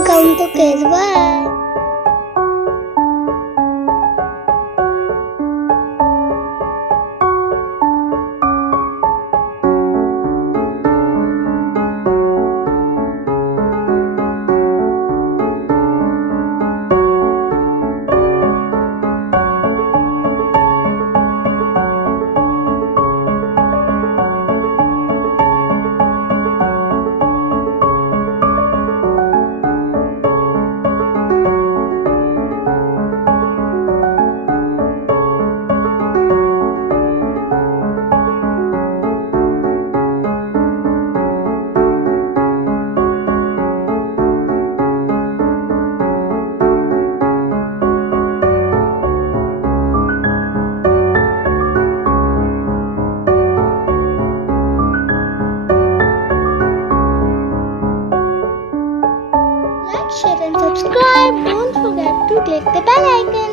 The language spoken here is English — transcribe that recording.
account to guess why. Like, share and subscribe. Don't forget to click the bell icon.